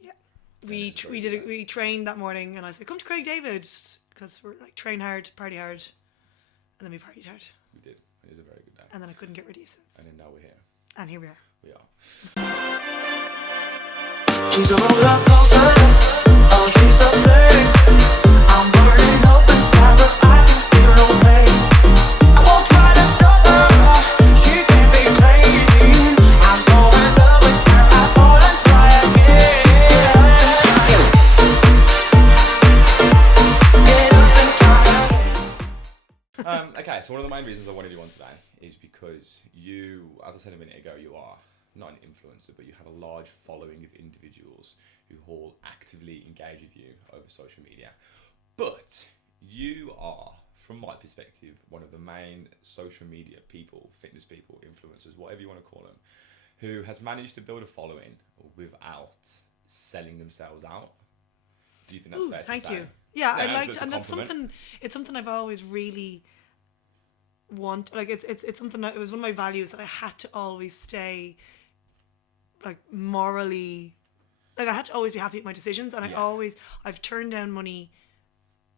Yeah. We trained that morning, and I said, come to Craig David, because we're like, train hard, party hard. And then we partied hard. We did. It was a very good day. And then I couldn't get rid of you since. And then now we're here. And here we are. We are. She's a roller coaster. Oh, she's so sick. I'm burning up inside, but I can feel no pain. I won't try to stop her. She can't be tamed. I'm so in love with her. I fall and try again. Get up and try again. Okay, so one of the main reasons I wanted you on today is because you, as I said a minute ago, you are not an influencer, but you have a large following of individuals who all actively engage with you over social media. But you are, from my perspective, one of the main social media people, fitness people, influencers, whatever you want to call them, who has managed to build a following without selling themselves out. Do you think that's fair to say? Thank you. Yeah, No, I liked, it's a and that's compliment. it's something I've always really it's something that, it was one of my values that I had to always stay like morally, like I had to always be happy with my decisions, and I've turned down money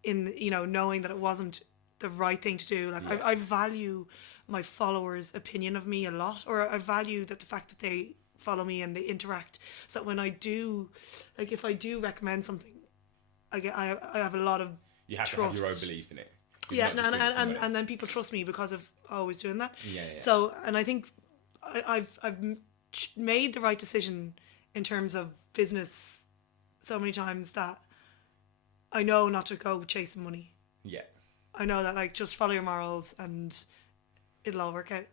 in, knowing that it wasn't the right thing to do. Like I value my followers' opinion of me a lot, or I value that the fact that they follow me and they interact, so that when I do, like if I do recommend something, I have a lot of You have trust. to have your own belief in it. Yeah, and then people trust me because of always doing that. Yeah. So, and I think I've made the right decision in terms of business so many times that I know not to go chasing money. Yeah. I know that, like, just follow your morals and it'll all work out.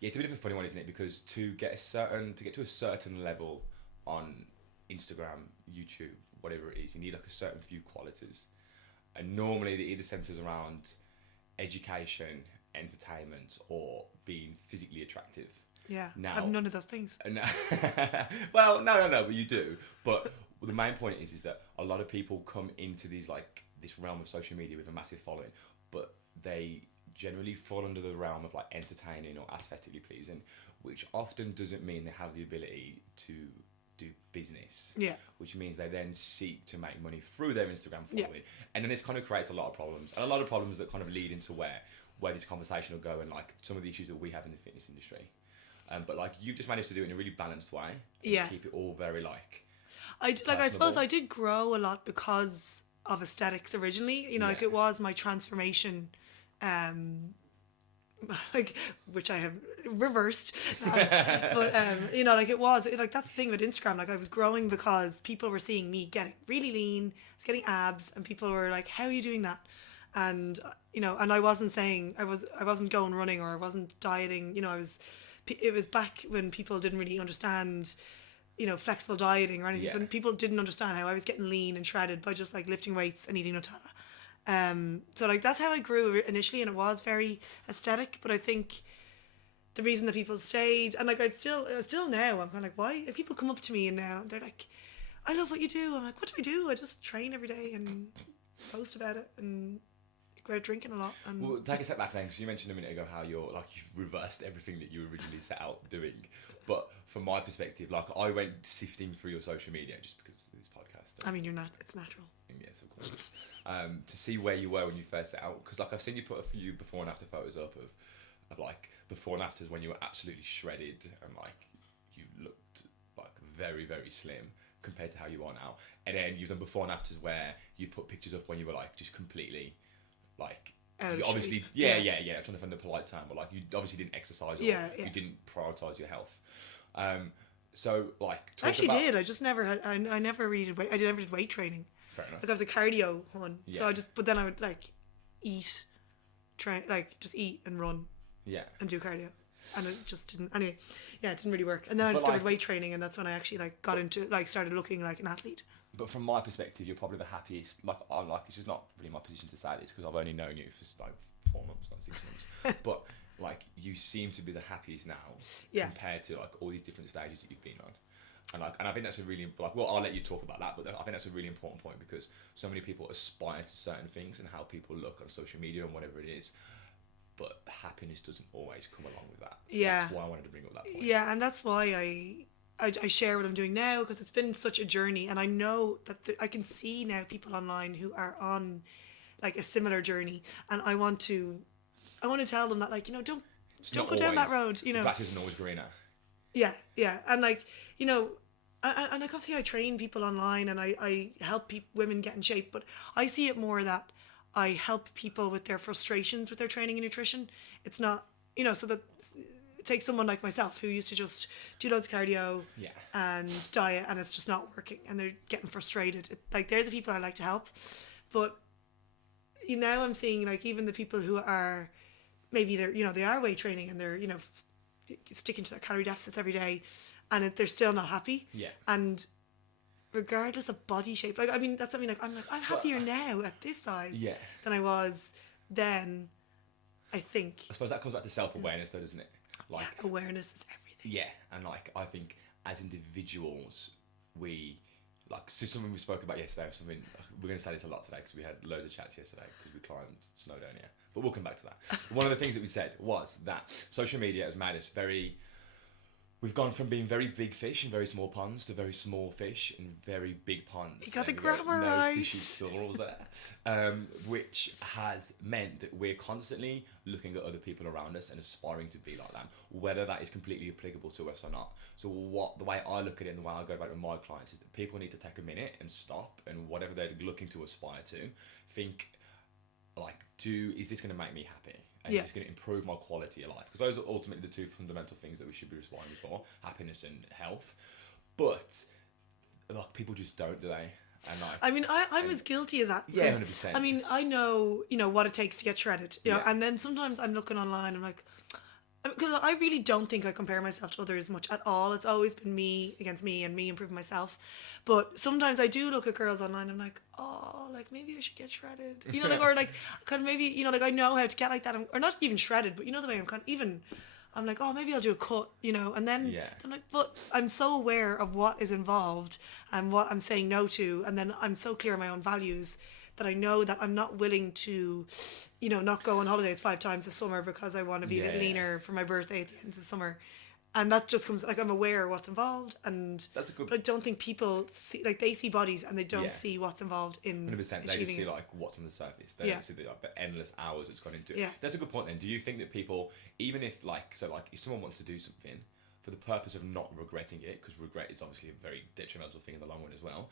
Yeah, it's a bit of a funny one, isn't it? Because to get to a certain level on Instagram, YouTube, whatever it is, you need like a certain few qualities. And normally it either centers around education, entertainment, or being physically attractive. Yeah, Now, I have none of those things. Well, no, but you do. But the main point is that a lot of people come into this realm of social media with a massive following, but they generally fall under the realm of like entertaining or aesthetically pleasing, which often doesn't mean they have the ability to do business. Yeah. Which means they then seek to make money through their Instagram following. Yeah. And then this kind of creates a lot of problems. And a lot of problems that kind of lead into where this conversation will go, and like some of the issues that we have in the fitness industry. But like you've just managed to do it in a really balanced way. Yeah. Keep it all very like I suppose I did grow a lot because of aesthetics originally. Like it was my transformation, which I have reversed. But it was that's the thing with Instagram. Like I was growing because people were seeing me getting really lean, I was getting abs, and people were like, "How are you doing that?" And and I wasn't saying I wasn't going running, or I wasn't dieting. It was back when people didn't really understand, flexible dieting or anything. Yeah. So people didn't understand how I was getting lean and shredded by just like lifting weights and eating Nutella. So like that's how I grew initially, and it was very aesthetic. But I think the reason that people stayed, and like I still now, I'm kind of like, why? If people come up to me and now they're like, "I love what you do," I'm like, "What do I do? I just train every day and post about it and go out drinking a lot." And well, take a step back then, because you mentioned a minute ago how you've reversed everything that you originally set out doing. But from my perspective, like I went sifting through your social media just because of this podcast. I mean, it's natural. Yes, of course. To see where you were when you first set out, because like I've seen you put a few before and after photos up of like before and afters when you were absolutely shredded and like you looked like very, very slim compared to how you are now. And then you've done before and afters where you put pictures up when you were like just completely like you obviously I'm trying to find the polite term, but like you obviously didn't exercise or you didn't prioritize your health. So like I actually did. I just never had. I never really did weight. I never did weight training. Fair enough. Like I was a cardio one. Yeah. So but then I would like eat, just eat and run. Yeah. And do cardio, and it just didn't. Anyway, it didn't really work. And then I But, discovered like, weight training, and that's when I actually got into started looking like an athlete. But from my perspective, you're probably the happiest. Like I'm like, it's just not really my position to say this because I've only known you for like 4 months, not 6 months. But like, you seem to be the happiest now compared to like all these different stages that you've been on. And I think that's a really I'll let you talk about that. But I think that's a really important point because so many people aspire to certain things and how people look on social media and whatever it is. But happiness doesn't always come along with that. So that's why I wanted to bring up that point. Yeah, and that's why I share what I'm doing now because it's been such a journey, and I know that I can see now people online who are on like a similar journey, and I want to tell them that, like, you know, don't go down that road, you know. The grass isn't always greener. Yeah, and like, you know, and like obviously I train people online and I help women get in shape, but I see it more that I help people with their frustrations with their training and nutrition. It's not, you know, so that take someone like myself who used to just do loads of cardio and diet, and it's just not working and they're getting frustrated. Like, they're the people I like to help. But you know, I'm seeing like even the people who are maybe they are weight training and they're, you know, sticking to their calorie deficits every day, and they're still not happy. Yeah. And regardless of body shape, like, I mean, that's something like I'm happier now at this size than I was then. I think. I suppose that comes back to self-awareness, though, doesn't it? Like, awareness is everything. Yeah, and like I think as individuals, we like, so something we spoke about yesterday. Something we're going to say this a lot today because we had loads of chats yesterday because we climbed Snowdonia. But we'll come back to that. One of the things that we said was that social media has made us very. We've gone from being very big fish in very small ponds to very small fish in very big ponds. You got the grammar right. No fishy plurals there. Which has meant that we're constantly looking at other people around us and aspiring to be like them, whether that is completely applicable to us or not. So the way I look at it and the way I go about it with my clients is that people need to take a minute and stop, and whatever they're looking to aspire to, think, like, is this going to make me happy? And is this going to improve my quality of life? Because those are ultimately the two fundamental things that we should be responding for: happiness and health. But like, people just don't, do they? And like, I mean, I was guilty of that. Yeah, 100%. I mean, I know, you know, what it takes to get shredded. You know, and then sometimes I'm looking online, I'm like, because I really don't think I compare myself to others much at all. It's always been me against me and me improving myself. But sometimes I do look at girls online, I'm like, oh, like, maybe I should get shredded. You know, like, or like, kind of maybe, you know, like, I know how to get like that. Or not even shredded, but you know the way I'm kind of even, I'm like, oh, maybe I'll do a cut, you know. And then I'm like, but I'm so aware of what is involved and what I'm saying no to. And then I'm so clear on my own values that I know that I'm not willing to, you know, not go on holidays 5 times this summer because I want to be a bit leaner for my birthday at the end of the summer. And that just comes, like, I'm aware of what's involved, and that's a good. But I don't think people see, like, they see bodies and they don't see what's involved in 100%. They just see like what's on the surface. They don't see the endless hours it's gone into it. Yeah. That's a good point. Then, do you think that people, even if if someone wants to do something for the purpose of not regretting it, because regret is obviously a very detrimental thing in the long run as well,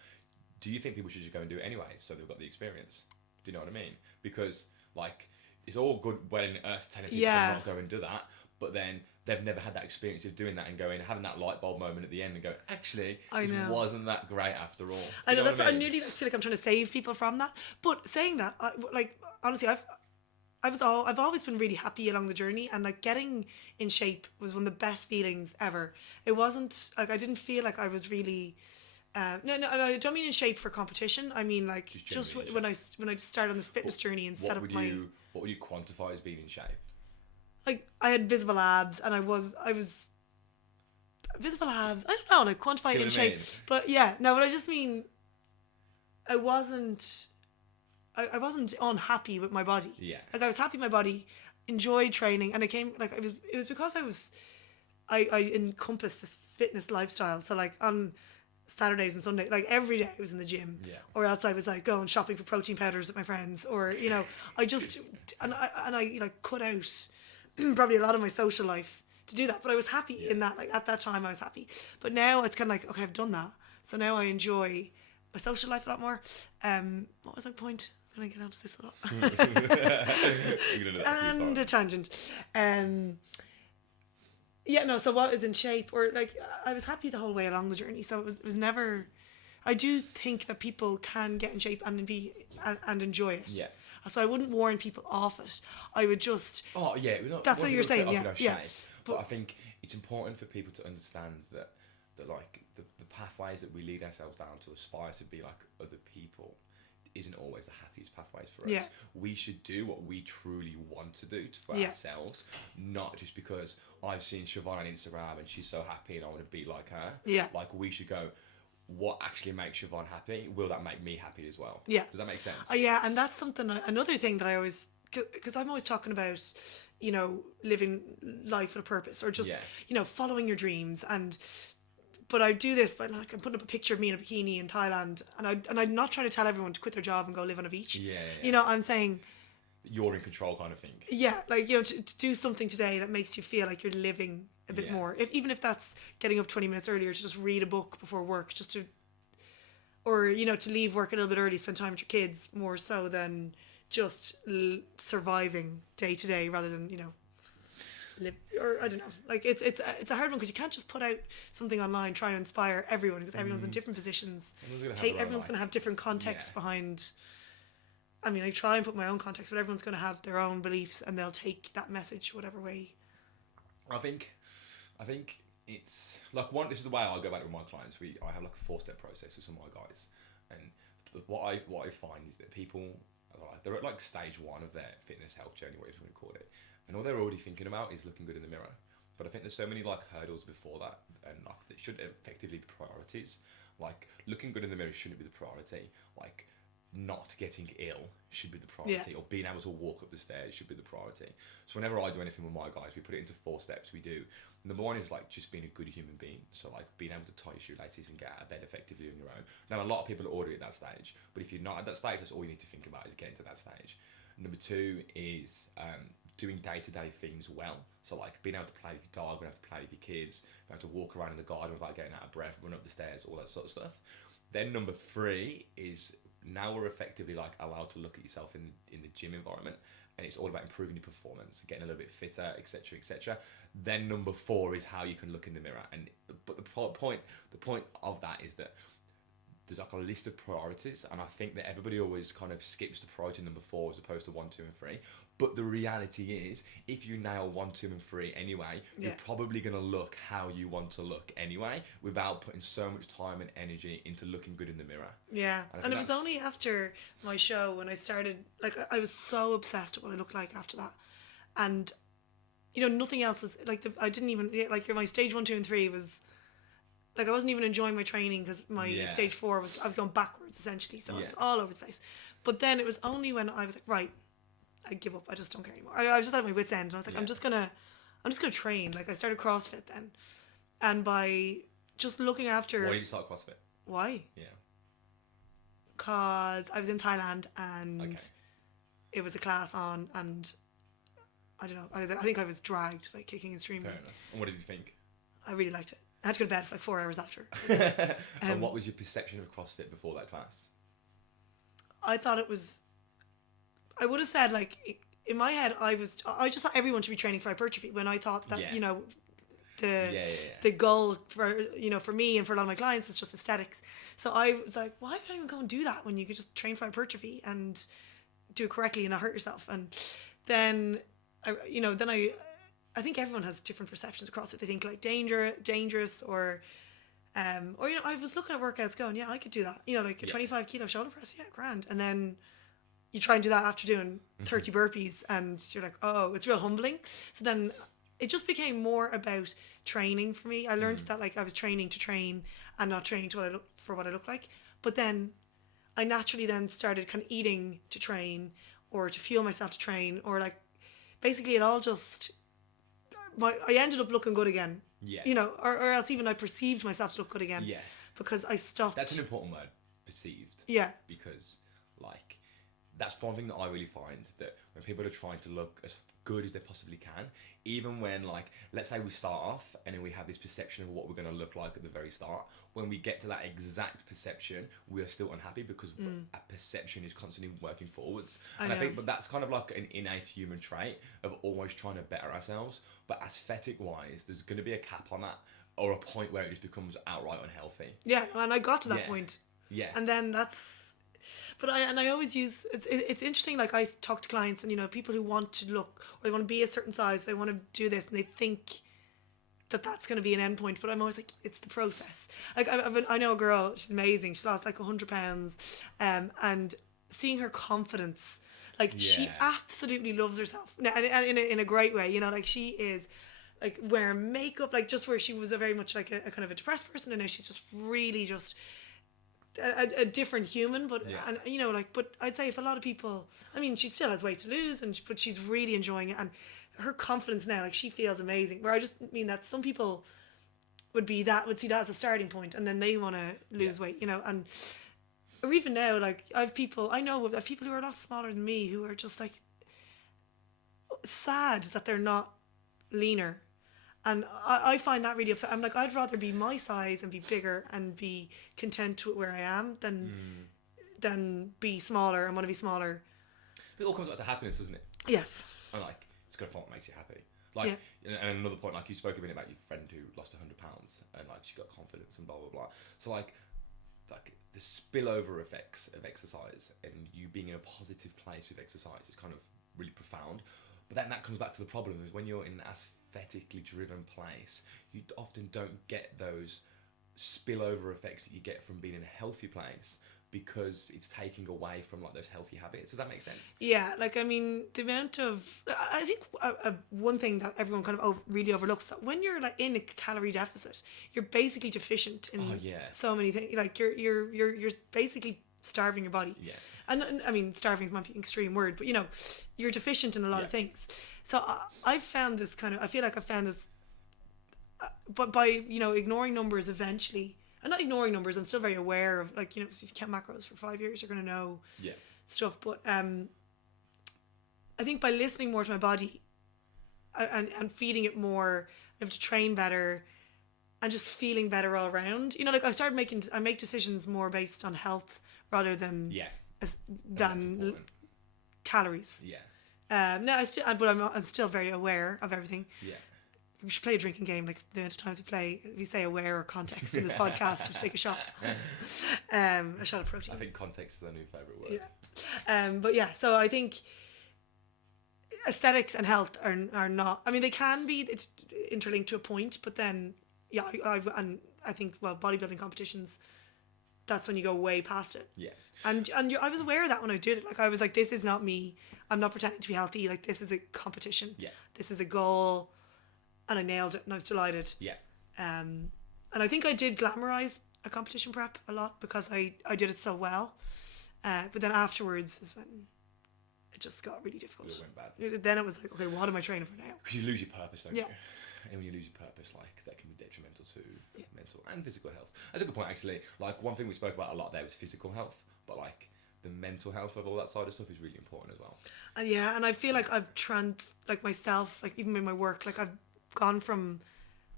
do you think people should just go and do it anyway so they've got the experience? Do you know what I mean? Because, like, it's all good when us telling people to not go and do that, but then they've never had that experience of doing that and having that light bulb moment at the end and go, actually, it wasn't that great after all. I know, I nearly feel like I'm trying to save people from that. But saying that, like, honestly, I've always been really happy along the journey, and like, getting in shape was one of the best feelings ever. It wasn't like, I didn't feel like I was really. No, I don't mean in shape for competition. I mean, like, just when I started on this fitness journey and set up my. What would you quantify as being in shape? Like, I had visible abs, and I was visible abs. I don't know, like, quantify it in shape. But yeah, no, but I just mean, I wasn't unhappy with my body. Yeah. Like, I was happy with my body, enjoyed training, and it was because I encompassed this fitness lifestyle. So, like, on Saturdays and Sundays, like, every day I was in the gym, or else I was like going shopping for protein powders with my friends, or, you know, I just and I like cut out probably a lot of my social life to do that, but I was happy in that. Like, at that time I was happy, but now it's kind of like, okay, I've done that, so now I enjoy my social life a lot more. What was my point? I'm gonna get onto this a lot. And a tangent. Yeah, no, so what is in shape, or like, I was happy the whole way along the journey, so it was never. I do think that people can get in shape and enjoy it. Yeah. So I wouldn't warn people off it. I would just. Oh yeah, that's what you're saying. Yeah. But I think it's important for people to understand that like the pathways that we lead ourselves down to aspire to be like other people isn't always the happiest pathways for us. Yeah. We should do what we truly want to do for ourselves, not just because I've seen Siobhan on Instagram and she's so happy and I want to be like her. Yeah. Like, we should go, what actually makes Siobhan happy? Will that make me happy as well? Yeah. Does that make sense? Yeah, and that's something, another thing that I always, because I'm always talking about, you know, living life with a purpose, or just, you know, following your dreams and but I do this, but like I'm putting up a picture of me in a bikini in Thailand, and I'm not trying to tell everyone to quit their job and go live on a beach. Yeah. You know, I'm saying, you're in control kind of thing. yeah, like, you know, to do something today that makes you feel like you're living a bit more. Even if that's getting up 20 minutes earlier to just read a book before work, or, you know, to leave work a little bit early, spend time with your kids more so than just surviving day to day rather than, you know, live, or I don't know. Like it's a hard one because you can't just put out something online trying to inspire everyone because everyone's in different positions. Everyone's going to have different contexts behind. I mean, I try and put my own context, but everyone's going to have their own beliefs and they'll take that message whatever way. I think it's like this is the way I go about it with my clients. I have like a 4-step process with some of my guys, and what I find is that people they're at like stage 1 of their fitness health journey, whatever you want to call it, and all they're already thinking about is looking good in the mirror. But I think there's so many like hurdles before that, and like that should effectively be priorities. Like looking good in the mirror shouldn't be the priority. Like not getting ill should be the priority, or being able to walk up the stairs should be the priority. So whenever I do anything with my guys, we put it into 4 steps. We do, number 1 is like just being a good human being, so like being able to tie your shoelaces and get out of bed effectively on your own. Now a lot of people are already at that stage, but if you're not at that stage, that's all you need to think about is getting to that stage. Number 2 is doing day-to-day things well, so like being able to play with your dog, being able to play with your kids, being able to walk around in the garden without getting out of breath, run up the stairs, all that sort of stuff. Then number 3 is now we're effectively like allowed to look at yourself in the gym environment, and it's all about improving your performance, getting a little bit fitter, etc., etc. Then number 4 is how you can look in the mirror, but the point of that is that there's like a list of priorities, and I think that everybody always kind of skips the priority number 4 as opposed to 1, 2, and 3. But the reality is, if you nail 1, 2, and 3 anyway, you're probably going to look how you want to look anyway, without putting so much time and energy into looking good in the mirror. Yeah, and it was only after my show when I started, like, I was so obsessed with what I looked like after that, and you know, nothing else was like I didn't even like my stage 1, 2, and 3 was. Like I wasn't even enjoying my training because my stage 4 I was going backwards essentially, so it was all over the place. But then it was only when I was like, right, I give up. I just don't care anymore. I was just at my wit's end, and I was like, I'm just gonna train. Like I started CrossFit then, and by just looking after. Why did you start CrossFit? Why? Yeah. Because I was in Thailand and it was a class on, and I don't know. I think I was dragged, like kicking and screaming. Fair enough. And what did you think? I really liked it. I had to go to bed for like 4 hours after. And what was your perception of CrossFit before that class? I thought it was. I would have said like in my head I just thought everyone should be training for hypertrophy when I thought that you know the goal for for me and for a lot of my clients is just aesthetics. So I was like, why would I even go and do that when you could just train for hypertrophy and do it correctly and not hurt yourself? And then I think everyone has different perceptions of CrossFit. They think like dangerous, or I was looking at workouts going, yeah, I could do that. You know, like a 25 kilo shoulder press, yeah, grand. And then you try and do that after doing 30 burpees, and you're like, oh, it's real humbling. So then it just became more about training for me. I learned that like I was training to train and not training for what I look like. But then I naturally then started kind of eating to train, or to fuel myself to train, or like basically it all just. I ended up looking good again. Yeah. You know, or else even I perceived myself to look good again. Yeah. Because I stopped. That's an important word, perceived. Yeah. Because, like, that's one thing that I really find, that when people are trying to look as good as they possibly can, even when, like, let's say we start off and then we have this perception of what we're going to look like at the very start, when we get to that exact perception, we are still unhappy because a perception is constantly working forwards. I think, but that's kind of like an innate human trait of always trying to better ourselves. But aesthetic wise, there's going to be a cap on that, or a point where it just becomes outright unhealthy. Yeah, and I got to that point. Yeah. And then but I always use, it's interesting, like I talk to clients and, you know, people who want to look, or they want to be a certain size, they want to do this, and they think that that's going to be an end point, but I'm always like, it's the process. Like I know a girl, she's amazing, she's lost like 100 pounds, and seeing her confidence, like she absolutely loves herself, and in a great way, you know, like she is like wearing makeup, like just where she was a very much like a kind of a depressed person, and now she's just really just a different human, but and you know, like, but I'd say if a lot of people, I mean, she still has weight to lose, but she's really enjoying it, and her confidence now, like she feels amazing. Where I just mean that some people would see that as a starting point, and then they want to lose weight, you know. And or even now, like I know of people who are a lot smaller than me who are just like sad that they're not leaner. And I find that really upset. I'm like, I'd rather be my size and be bigger and be content with where I am than be smaller and want to be smaller. But it all comes back to happiness, doesn't it? Yes. And like, it's got to find what makes you happy. Like, and another point, like you spoke a bit about your friend who lost 100 pounds and like she got confidence and blah blah blah. So like the spillover effects of exercise and you being in a positive place with exercise is kind of really profound. But then that comes back to the problem is when you're in an aesthetically driven place, you often don't get those spillover effects that you get from being in a healthy place because it's taking away from like those healthy habits. Does that make sense? Yeah, like I mean, the amount of I think one thing that everyone kind of really overlooks that when you're like in a calorie deficit, you're basically deficient in so many things. Like you're basically starving your body. Yeah. And I mean, starving might be an extreme word, but you know, you're deficient in a lot of things. So I've found this I feel like I've found this, but by, you know, ignoring numbers eventually, and not ignoring numbers, I'm still very aware of, like, you know, if you count macros for 5 years, you're going to know stuff. But I think by listening more to my body and feeding it more, I have to train better and just feeling better all around. You know, like I make decisions more based on health rather than calories. Yeah. No, I'm still very aware of everything. Yeah. We should play a drinking game, like the amount of times we say aware or context in this podcast. Just take a shot. A shot of protein. I think context is our new favourite word. Yeah. But yeah, so I think aesthetics and health are not. I mean, they can be interlinked to a point, but then I think bodybuilding competitions, that's when you go way past it. Yeah. And I was aware of that when I did it. Like I was like, this is not me. I'm not pretending to be healthy. Like this is a competition. Yeah. This is a goal. And I nailed it and I was delighted. Yeah. And I think I did glamorize a competition prep a lot because I did it so well. But then afterwards is when it just got really difficult. It went bad. Then it was like, okay, what am I training for now? Because you lose your purpose, don't you? And when you lose your purpose, like that can be detrimental to mental and physical health. That's a good point, actually. Like one thing we spoke about a lot there was physical health, but like the mental health of all that side of stuff is really important as well. And I feel like I've myself, like even in my work, like I've gone from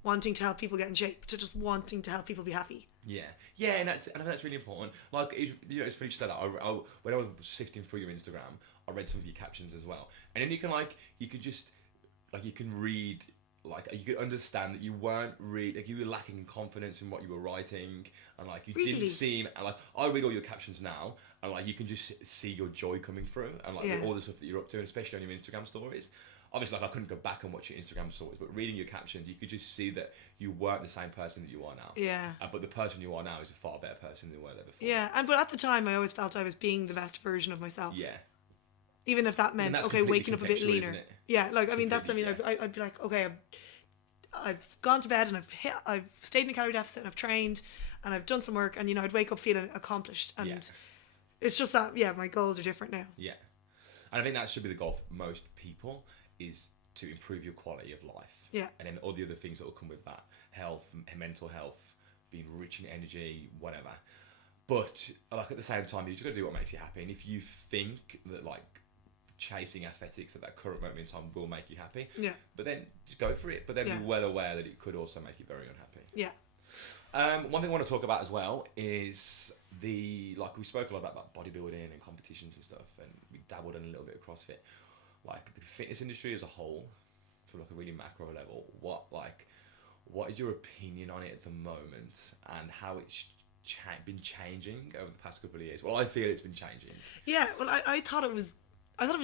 wanting to help people get in shape to just wanting to help people be happy. Yeah, and I think that's really important. Like, it's funny you said that. I when I was sifting through your Instagram, I read some of your captions as well, and then you can read, like you could understand that you weren't really, like you were lacking in confidence in what you were writing, and like you really? didn't seem, and like I read all your captions now, and like you can just see your joy coming through, and like all the stuff that you're up to, and especially on your Instagram stories. Obviously, like I couldn't go back and watch your Instagram stories, but reading your captions, you could just see that you weren't the same person that you are now. Yeah. But the person you are now is a far better person than you were there before. Yeah, but at the time, I always felt I was being the best version of myself. Yeah. Even if that meant waking up a bit leaner. Yeah, like I'd be like, okay, I've gone to bed and I've stayed in a calorie deficit and I've trained and I've done some work and I'd wake up feeling accomplished and it's just that my goals are different now. Yeah, and I think that should be the goal for most people, is to improve your quality of life. Yeah. And then all the other things that will come with that, health, mental health, being rich in energy, whatever. But like at the same time, you just got to do what makes you happy. And if you think that like chasing aesthetics at that current moment in time will make you happy, but then just go for it. But then be well aware that it could also make you very unhappy. Yeah. One thing I want to talk about as well is we spoke a lot about bodybuilding and competitions and stuff, and we dabbled in a little bit of CrossFit. Like the fitness industry as a whole, from like a really macro level, what is your opinion on it at the moment, and how it's been changing over the past couple of years? Well, I feel it's been changing. Yeah, well, I thought it was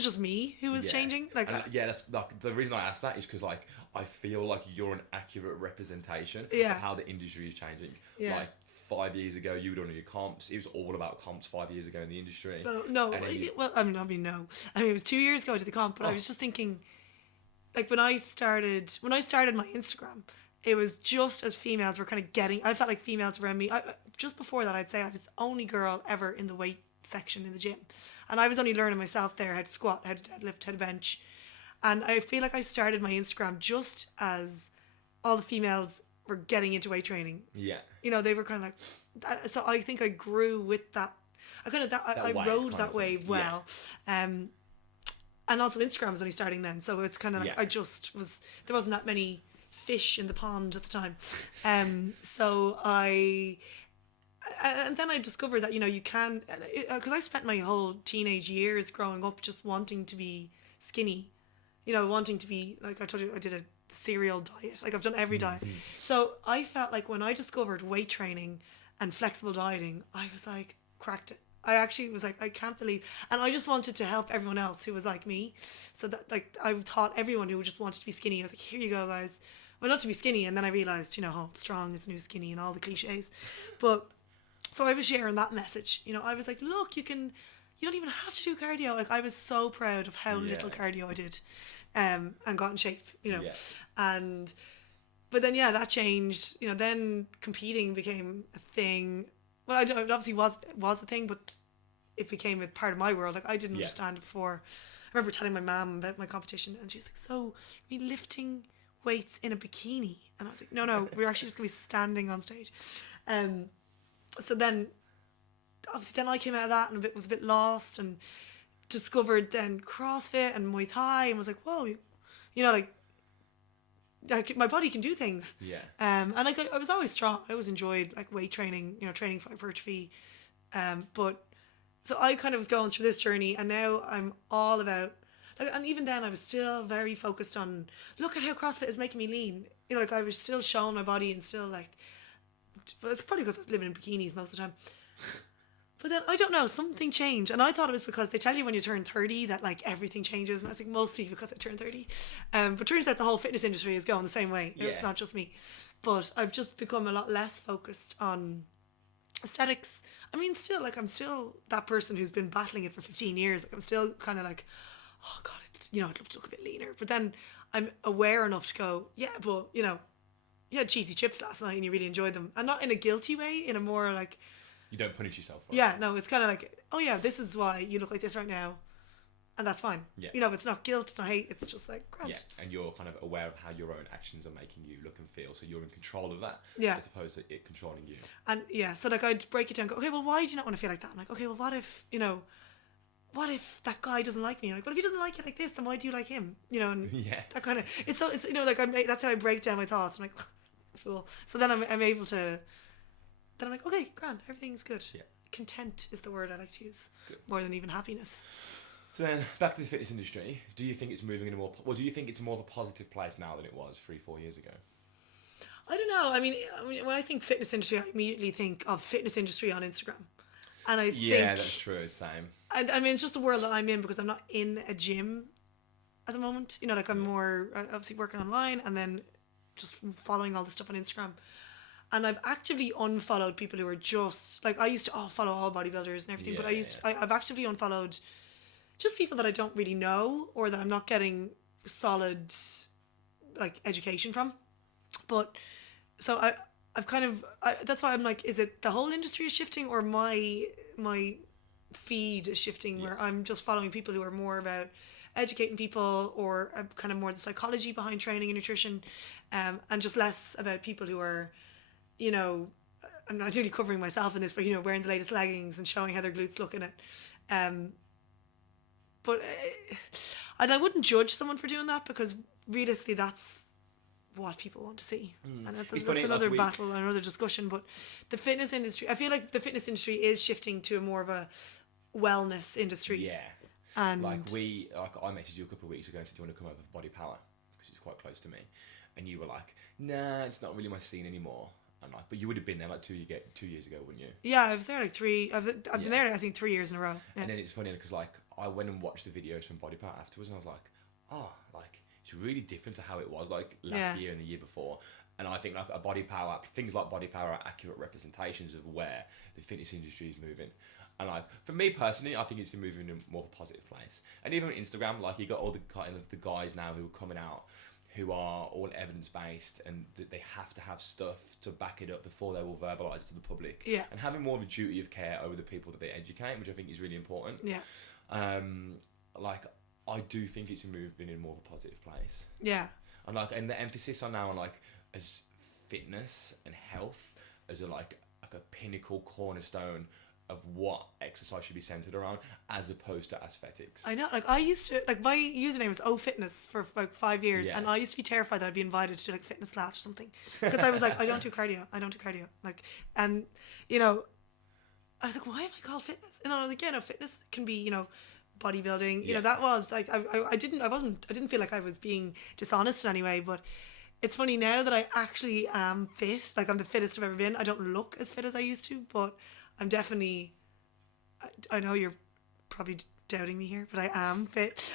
just me who was changing. Like, that's like the reason I asked that is because like I feel like you're an accurate representation of how the industry is changing. Yeah. Like 5 years ago, you were doing your comps. It was all about comps 5 years ago in the industry. No. It was 2 years ago I did the comp, but I was just thinking, like when I started my Instagram, it was just as females were kind of I felt like females around me. Just before that, I'd say I was the only girl ever in the weight section in the gym. And I was only learning myself there how to squat, how to deadlift, how to bench. And I feel like I started my Instagram just as all the females were getting into weight training. Yeah. You know, they were kind of like that, so I think I grew with that. I rode that wave well. And also Instagram was only starting then, so it's kind of like there wasn't that many fish in the pond at the time. So and then I discovered that, you know, you can, because I spent my whole teenage years growing up just wanting to be skinny, you know, wanting to be, like I told you, I did a cereal diet, like I've done every diet. So I felt like when I discovered weight training and flexible dieting, I was like, cracked it. I actually was like, I can't believe, and I just wanted to help everyone else who was like me. So that, like, I taught everyone who just wanted to be skinny. I was like, here you go, guys. Well, not to be skinny. And then I realized, you know, how strong is the new skinny and all the cliches. But so I was sharing that message. You know, I was like, look, you don't even have to do cardio. Like, I was so proud of how little cardio I did, and got in shape, you know. But then, that changed. You know, then competing became a thing. Well, it obviously was a thing, but it became a part of my world. Like, I didn't understand it before. I remember telling my mum about my competition, and she was like, so, are you lifting weights in a bikini? And I was like, no, we're actually just going to be standing on stage. So then, obviously, then I came out of that and was a bit lost, and discovered then CrossFit and Muay Thai, and was like, whoa, you know, like my body can do things. And like I was always strong. I always enjoyed like weight training, you know, training for hypertrophy. But so I kind of was going through this journey, and now I'm all about, like, and even then I was still very focused on, look at how CrossFit is making me lean. You know, like I was still showing my body and still like, but it's probably because I was living in bikinis most of the time. But then, I don't know, something changed. And I thought it was because they tell you when you turn 30 that, like, everything changes. And I think mostly because I turned 30. But turns out the whole fitness industry is going the same way. It's not just me. But I've just become a lot less focused on aesthetics. I mean, still, like, I'm still that person who's been battling it for 15 years. Like, I'm still kind of like, oh, God, you know, I'd love to look a bit leaner. But then I'm aware enough to go, yeah, but, you know, you had cheesy chips last night and you really enjoyed them. And not in a guilty way, in a more, like... You don't punish yourself for it. Yeah, no, it's kind of like, oh yeah, this is why you look like this right now, and that's fine. Yeah. You know, it's not guilt, it's not hate, it's just like, grand. Yeah, and you're kind of aware of how your own actions are making you look and feel, so you're in control of that, as opposed to it controlling you. And so like I'd break it down and go, okay, well, why do you not want to feel like that? I'm like, okay, well, what if that guy doesn't like me? I'm like, well, if he doesn't like you like this, then why do you like him? You know, and that kind of, it's you know, like that's how I break down my thoughts. I'm like, fool. So then I'm able to, then I'm like, okay, grand, everything's good. Yeah. Content is the word I like to use, more than even happiness. So then, back to the fitness industry. Do you think it's moving in a more, do you think it's more of a positive place now than it was 3-4 years ago? I don't know. I mean, when I think fitness industry, I immediately think of fitness industry on Instagram, and I think that's true. Same. I mean, it's just the world that I'm in because I'm not in a gym at the moment. You know, like I'm more obviously working online and then just following all the stuff on Instagram. And I've actively unfollowed people who are just like, I used to follow all bodybuilders and everything, but I've actively unfollowed just people that I don't really know or that I'm not getting solid like education from. But so I've kind of that's why I'm like, is it the whole industry is shifting or my feed is shifting where I'm just following people who are more about educating people or kind of more the psychology behind training and nutrition, and just less about people who are, you know, I'm not really covering myself in this, but, you know, wearing the latest leggings and showing how their glutes look in it. But and I wouldn't judge someone for doing that because realistically that's what people want to see. And that's another battle, another discussion. But the fitness industry, I feel like the fitness industry is shifting to a more of a wellness industry. Yeah. And I messaged you a couple of weeks ago and said, do you want to come over for Body Power? Because it's quite close to me. And you were like, nah, it's not really my scene anymore. I'm like, but you would have been there like 2 years ago, wouldn't you? Yeah, I was there like I've been there, I think, 3 years in a row. Yeah. And then it's funny because like I went and watched the videos from Body Power afterwards, and I was like, oh, like it's really different to how it was like last year and the year before. And I think like things like Body Power are accurate representations of where the fitness industry is moving. And like for me personally, I think it's moving in more of a positive place. And even on Instagram, like you got all the kind of the guys now who are coming out, who are all evidence-based and they have to have stuff to back it up before they will verbalise it to the public. Yeah. And having more of a duty of care over the people that they educate, which I think is really important. Yeah. Like, I do think it's moving in more of a positive place. Yeah. And like, and the emphasis on now on like, as fitness and health as a pinnacle cornerstone of what exercise should be centered around, as opposed to aesthetics. I know, like I used to, like my username was Fitness for like 5 years, Yeah. and I used to be terrified that I'd be invited to like fitness class or something, because I was like, I don't do cardio, like, and you know, I was like, why am I called fitness? And I was like, yeah, no, fitness can be, you know, bodybuilding, you know, that was like, I didn't feel like I was being dishonest in any way, but it's funny now that I actually am fit, like I'm the fittest I've ever been. I don't look as fit as I used to, but I'm definitely, I know you're probably doubting me here, but I am fit.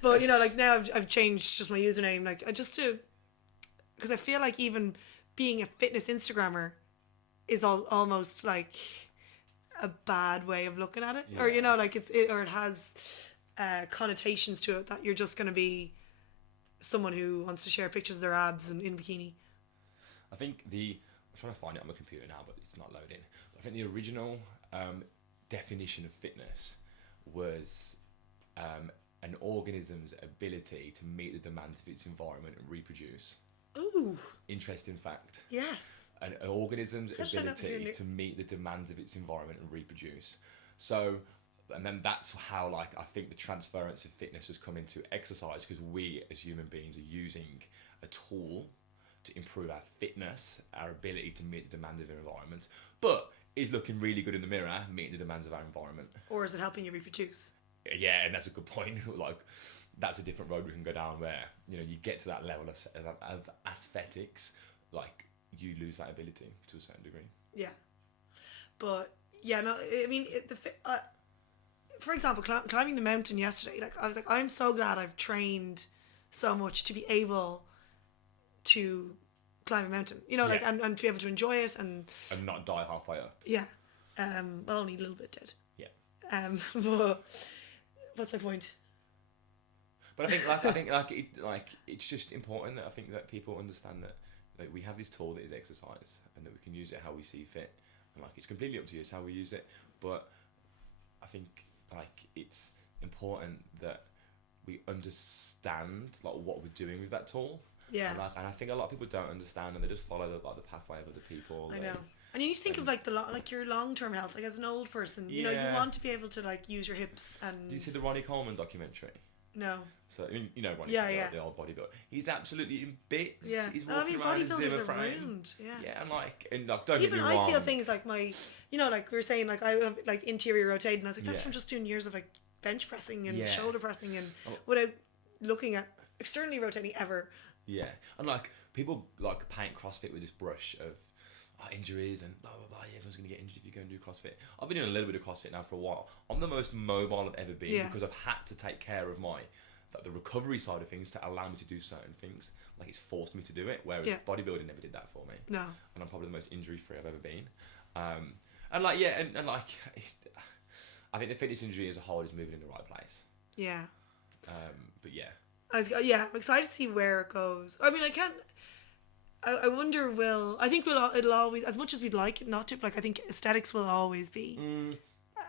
But you know, like now I've changed just my username, like because I feel like even being a fitness Instagrammer is almost like a bad way of looking at it, or you know, like it has connotations to it that you're just going to be someone who wants to share pictures of their abs and in bikini. I think I'm trying to find it on my computer now, but it's not loading. But I think the original definition of fitness was an organism's ability to meet the demands of its environment and reproduce. Ooh. Interesting fact. Yes. An organism's Gosh, I never ability knew. to meet the demands of its environment and reproduce. So, and then that's how, like, I think the transference of fitness has come into exercise, because we as human beings are using a tool to improve our fitness, our ability to meet the demands of our environment, but is looking really good in the mirror, meeting the demands of our environment. Or is it helping you reproduce? Yeah, and that's a good point. Like, that's a different road we can go down, where, you know, you get to that level of aesthetics, like, you lose that ability to a certain degree. Yeah. But, yeah, no, I mean, for example, climbing the mountain yesterday, like, I was like, I'm so glad I've trained so much to be able to climb a mountain, you know, like, and to be able to enjoy it and not die halfway up. Yeah. Well, only a little bit dead. Yeah. But what's my point? But it's just important that I think that people understand that, like, we have this tool that is exercise, and that we can use it how we see fit, and like, it's completely up to us how we use it. But I think, like, it's important that we understand, like, what we're doing with that tool. Yeah. And I think a lot of people don't understand, and they just follow the pathway of other people. I know. And you need to think of like your long-term health, like as an old person, you know, you want to be able to like use your hips and. Did you see the Ronnie Coleman documentary? No. So, I mean, you know Ronnie, the old bodybuilder. He's absolutely in bits. Yeah. He's walking around in bodybuilders Zimmer are frame. ruined. Yeah. Yeah, and don't get Even me wrong. I feel things like you know, like we were saying, like I have like interior rotating. And I was like, that's from just doing years of like bench pressing and shoulder pressing and without looking at externally rotating ever. Yeah, and like people like paint CrossFit with this brush of injuries and blah blah blah. Everyone's gonna get injured if you go and do CrossFit. I've been doing a little bit of CrossFit now for a while. I'm the most mobile I've ever been because I've had to take care of the recovery side of things to allow me to do certain things. Like, it's forced me to do it, whereas bodybuilding never did that for me. No. And I'm probably the most injury free I've ever been. And it's, I think the fitness industry as a whole is moving in the right place. Yeah. But yeah. I'm excited to see where it goes. I mean, I wonder I think it'll always, as much as we'd like it not to, like, I think aesthetics will always be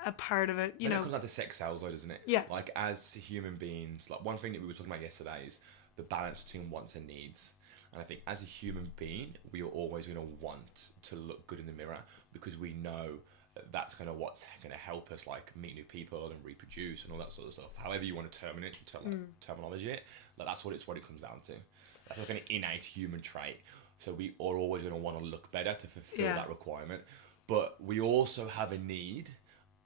a part of it, you know. It comes down to sex sales though, doesn't it? Yeah. Like, as human beings, like, one thing that we were talking about yesterday is the balance between wants and needs. And I think as a human being, we are always going to want to look good in the mirror, because we know that that's kind of what's going to help us, like, meet new people and reproduce and all that sort of stuff. However you want to terminology it, like, that's what it comes down to. That's like an innate human trait. So we are always going to want to look better to fulfill that requirement. But we also have a need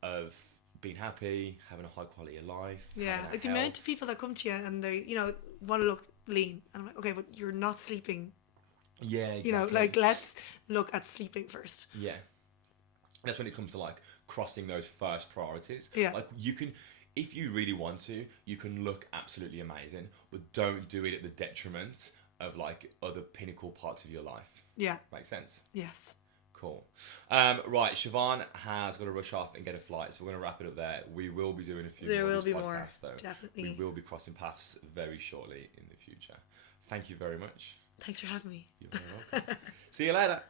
of being happy, having a high quality of life. Yeah, like the amount of people that come to you and they, you know, want to look lean. And I'm like, okay, but you're not sleeping. Yeah, exactly. You know, like, let's look at sleeping first. Yeah. That's when it comes to, like, crossing those first priorities. Yeah. Like, you can, if you really want to, you can look absolutely amazing, but don't do it at the detriment of, like, other pinnacle parts of your life. Yeah. Makes sense? Yes. Cool. Right, Siobhan has got to rush off and get a flight, so we're going to wrap it up there. We will be doing a few more of these podcasts, though. Definitely. We will be crossing paths very shortly in the future. Thank you very much. Thanks for having me. You're very welcome. See you later.